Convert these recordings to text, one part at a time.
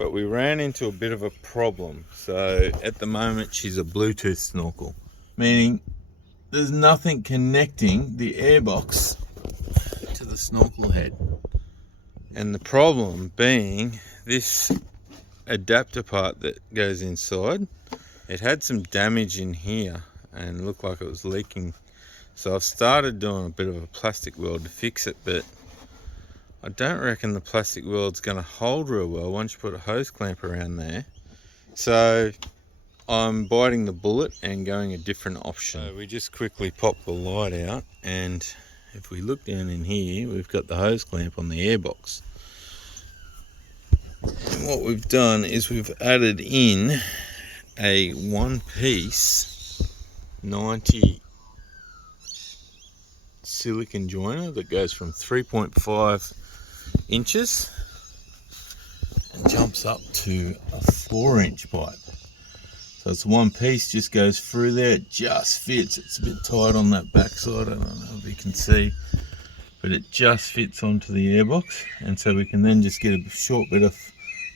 but we ran into a bit of a problem. So at the moment she's a Bluetooth snorkel, meaning there's nothing connecting the airbox to the snorkel head. And the problem being this adapter part that goes inside, it had some damage in here and looked like it was leaking. So I've started doing a bit of a plastic weld to fix it, but I don't reckon the plastic weld's going to hold real well once you put a hose clamp around there. So I'm biting the bullet and going a different option. So we just quickly pop the light out, and if we look down in here, we've got the hose clamp on the airbox. And what we've done is we've added in a one-piece 90 silicon joiner that goes from 3.5 inches and jumps up to a 4-inch pipe. So it's one piece, just goes through there, it just fits. It's a bit tight on that back side, I don't know if you can see, but it just fits onto the airbox. And so we can then just get a short bit of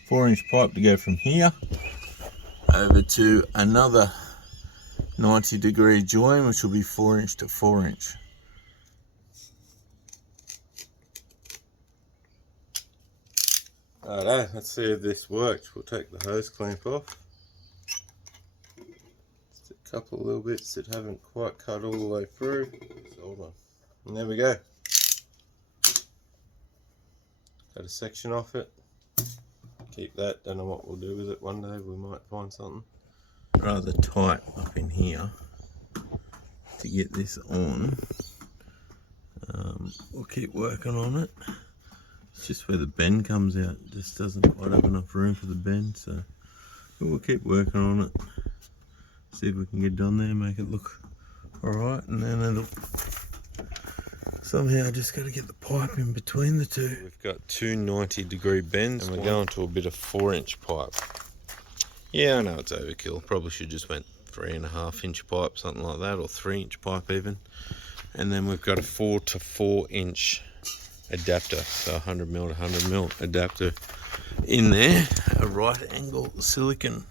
4-inch pipe to go from here over to another 90-degree join, which will be 4-inch to 4-inch. Alright, let's see if this works. We'll take the hose clamp off. Just a couple of little bits that haven't quite cut all the way through. So hold on. And there we go. Got a section off it. Keep that. Don't know what we'll do with it one day. We might find something. Rather tight up in here to get this on. We'll keep working on it. It's just where the bend comes out, it just doesn't quite have enough room for the bend, so we'll keep working on it. See if we can get it on there, make it look alright, and then it'll somehow just got to get the pipe in between the two. We've got two 90-degree bends, and we're going to a bit of 4-inch pipe. Yeah, I know it's overkill. Probably should just went 3.5-inch pipe, something like that, or 3-inch pipe even. And then we've got a 4 to 4-inch adapter, so 100mm to 100mm adapter in there, a right angle silicon,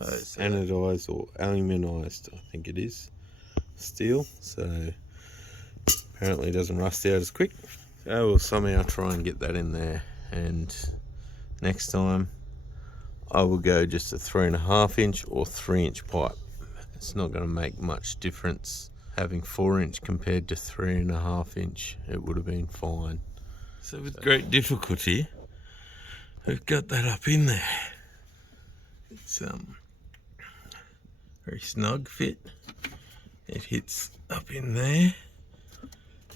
it's anodized or aluminized, I think it is, steel, so apparently it doesn't rust out as quick. So we'll somehow try and get that in there, and next time I will go just a 3.5-inch or 3-inch pipe. It's not going to make much difference having 4-inch compared to 3.5-inch. It would have been fine. So with great difficulty, we've got that up in there. It's very snug fit. It hits up in there.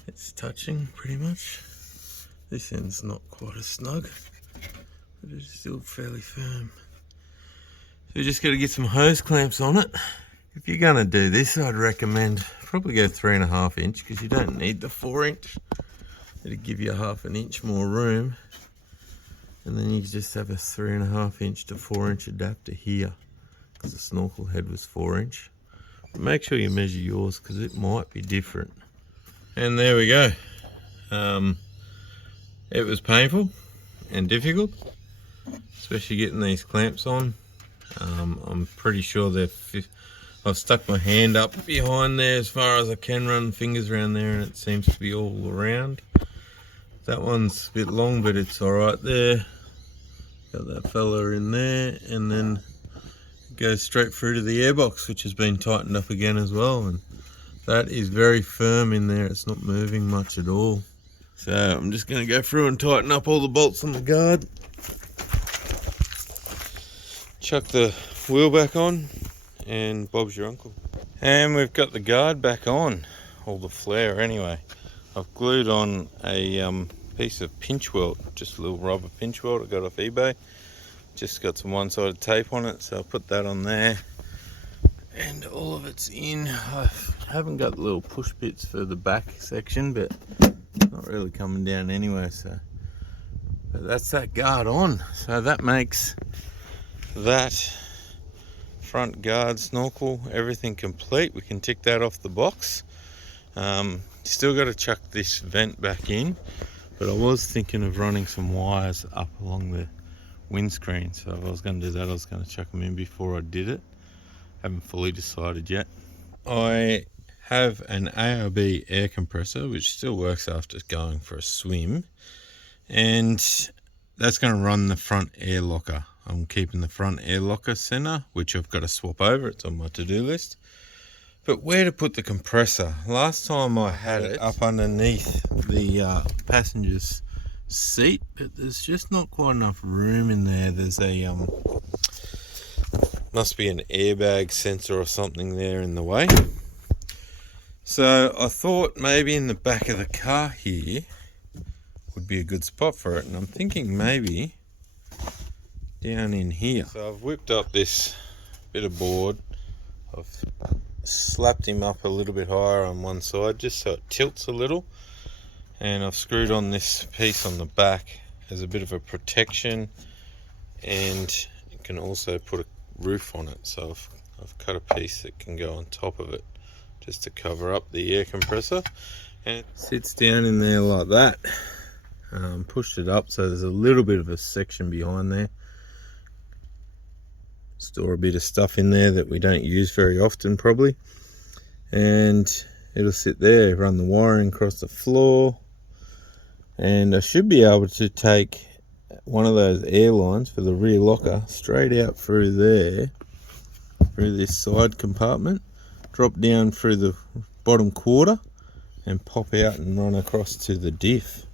It's touching pretty much. This end's not quite as snug, but it's still fairly firm. So we just got to get some hose clamps on it. If you're gonna do this, I'd recommend probably go 3.5-inch, because you don't need the 4-inch. It'll give you 1/2 inch more room, and then you just have a 3.5-inch to 4-inch adapter here, because the snorkel head was 4-inch. But make sure you measure yours, because it might be different. And there we go. It was painful and difficult, especially getting these clamps on. I'm pretty sure I've stuck my hand up behind there as far as I can, run fingers around there, and it seems to be all around. That one's a bit long, but it's alright there. Got that fella in there, and then it goes straight through to the airbox, which has been tightened up again as well, and that is very firm in there. It's not moving much at all. So I'm just going to go through and tighten up all the bolts on the guard. Chuck the wheel back on, and Bob's your uncle. And we've got the guard back on, all the flare anyway. I've glued on a piece of pinch weld, just a little rubber pinch weld I got off eBay. Just got some one-sided tape on it, so I'll put that on there. And all of it's in. I haven't got the little push bits for the back section, but not really coming down anyway, so. But that's that guard on. So that makes that front guard, snorkel, everything complete. We can tick that off the box. Still got to chuck this vent back in, but I was thinking of running some wires up along the windscreen. So if I was going to do that, I was going to chuck them in before I did it. Haven't fully decided yet. I have an ARB air compressor which still works after going for a swim, and that's going to run the front air locker. I'm keeping the front air locker center, which I've got to swap over. It's on my to-do list. But where to put the compressor? Last time I had it up underneath the passenger's seat, but there's just not quite enough room in there. There's a must be an airbag sensor or something there in the way. So I thought maybe in the back of the car here would be a good spot for it, and I'm thinking maybe down in here. So I've whipped up this bit of board. I've slapped him up a little bit higher on one side just so it tilts a little, and I've screwed on this piece on the back as a bit of a protection, and you can also put a roof on it. So I've cut a piece that can go on top of it just to cover up the air compressor, and it sits down in there like that. Pushed it up so there's a little bit of a section behind there. Store a bit of stuff in there that we don't use very often probably, and it'll sit there, run the wiring across the floor, and I should be able to take one of those air lines for the rear locker straight out through there, through this side compartment, drop down through the bottom quarter and pop out and run across to the diff.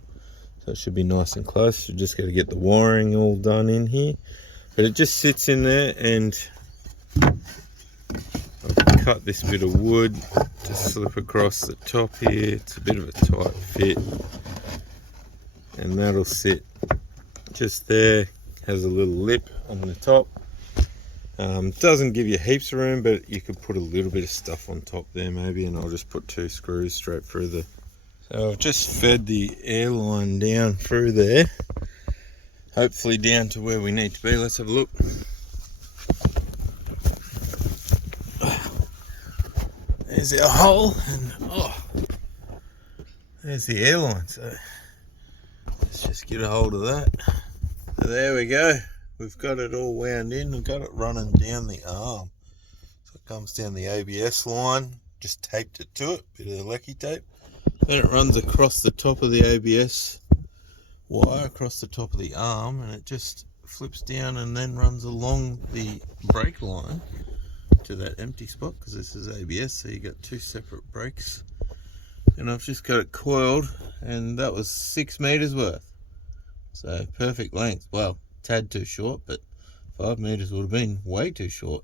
So it should be nice and close. You just got to get the wiring all done in here. But it just sits in there, and I've cut this bit of wood to slip across the top here. It's a bit of a tight fit, and that'll sit just there. Has a little lip on the top. Doesn't give you heaps of room, but you could put a little bit of stuff on top there maybe, and I'll just put 2 screws straight through the... So I've just fed the air line down through there. Hopefully down to where we need to be. Let's have a look. There's our hole, and there's the airline. So let's just get a hold of that. So there we go. We've got it all wound in. We've got it running down the arm. So it comes down the ABS line. Just taped it to it. Bit of lecky tape. Then it runs across the top of the ABS wire, across the top of the arm, and it just flips down and then runs along the brake line to that empty spot, because this is ABS, so you got 2 separate brakes. And I've just got it coiled, and that was 6 meters worth. So perfect length. Well, tad too short, but 5 meters would have been way too short.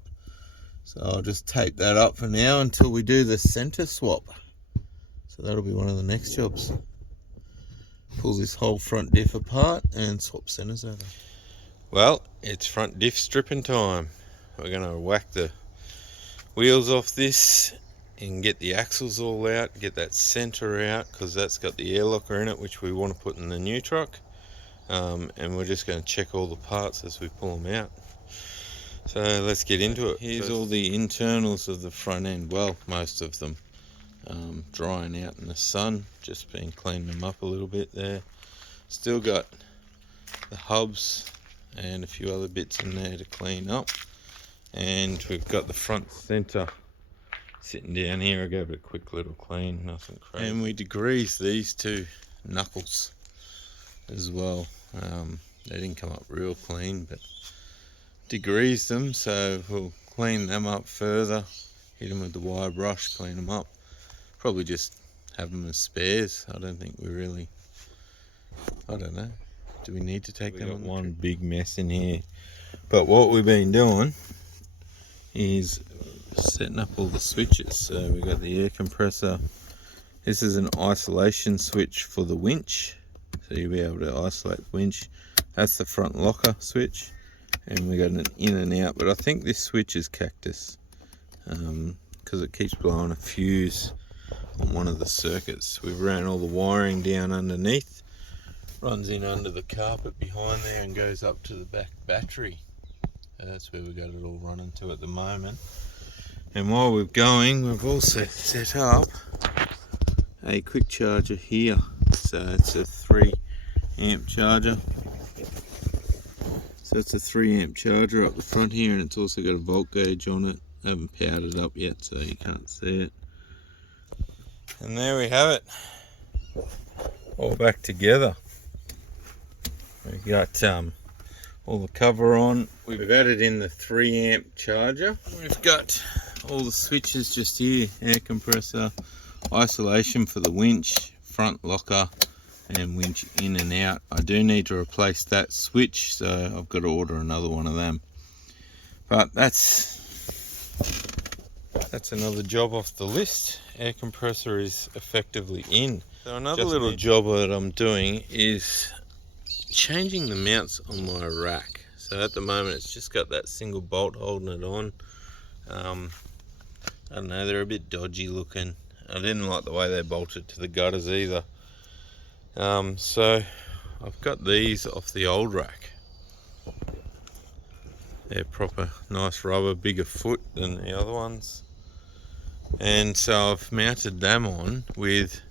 So I'll just tape that up for now until we do the center swap. So that'll be one of the next jobs. Pull this whole front diff apart and swap centers over. Well, it's front diff stripping time. We're going to whack the wheels off this and get the axles all out, get that center out, because that's got the air locker in it, which we want to put in the new truck. And we're just going to check all the parts as we pull them out. So let's get into it. Here's all the internals of the front end. Well, most of them. Drying out in the sun, just been cleaning them up a little bit there. Still got the hubs and a few other bits in there to clean up, and we've got the front center sitting down here. I gave it a quick little clean, nothing crazy. And we degreased these 2 knuckles as well. They didn't come up real clean, but degreased them, so we'll clean them up further, hit them with the wire brush, clean them up. Probably just have them as spares. I don't think we really, I don't know, do we need to take them on? One big mess in here, but what we've been doing is setting up all the switches. So we've got the air compressor. This is an isolation switch for the winch, so you'll be able to isolate the winch. That's the front locker switch, and we got an in and out, but I think this switch is cactus because it keeps blowing a fuse on one of the circuits. We've ran all the wiring down underneath, runs in under the carpet behind there and goes up to the back battery. That's where we got it all running to at the moment. And while we're going, we've also set up a quick charger here. So it's a 3 amp charger. So that's a 3 amp charger up the front here, and it's also got a volt gauge on it. I haven't powered it up yet, so you can't see it. And there we have it, all back together. We've got all the cover on. We've added in the 3 amp charger. We've got all the switches just here: air compressor, isolation for the winch, front locker, and winch in and out. I do need to replace that switch, so I've got to order another one of them. But that's another job off the list. Air compressor is effectively in. So another little job that I'm doing is changing the mounts on my rack. So at the moment it's just got that single bolt holding it on. I don't know, they're a bit dodgy looking. I didn't like the way they bolted to the gutters either. So I've got these off the old rack. They're proper nice rubber, bigger foot than the other ones. And so I've mounted them on with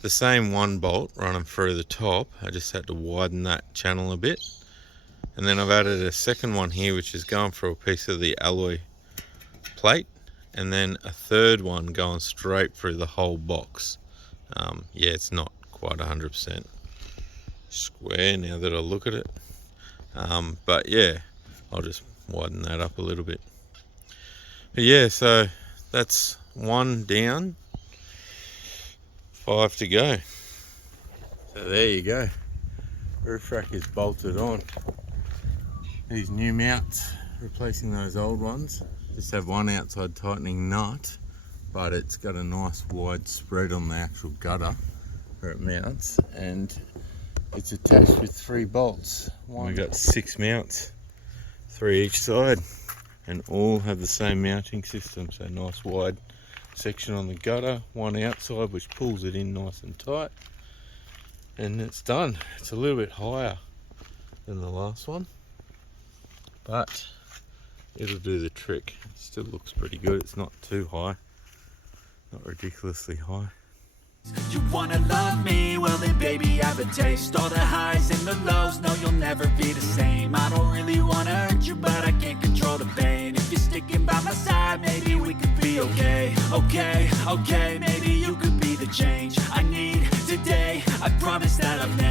the same one bolt running through the top. I just had to widen that channel a bit. And then I've added a second one here, which is going through a piece of the alloy plate. And then a third one going straight through the whole box. Yeah, it's not quite 100% square now that I look at it. But yeah, I'll just widen that up a little bit. But yeah, so that's one down, 5 to go. So there you go. Roof rack is bolted on. These new mounts, replacing those old ones. Just have one outside tightening nut, but it's got a nice wide spread on the actual gutter where it mounts, and it's attached with 3 bolts. We've got 6 mounts, 3 each side, and all have the same mounting system. So nice wide section on the gutter, one outside which pulls it in nice and tight, and it's done. It's a little bit higher than the last one, but it'll do the trick. It still looks pretty good. It's not too high, not ridiculously high. You wanna love me? Well then baby I have a taste. All the highs and the lows, no you'll never be the same. I don't really wanna hurt you, but I can't control the pain. If you're sticking by my side, maybe we could be okay. Okay, maybe you could be the change I need today. I promise that I've never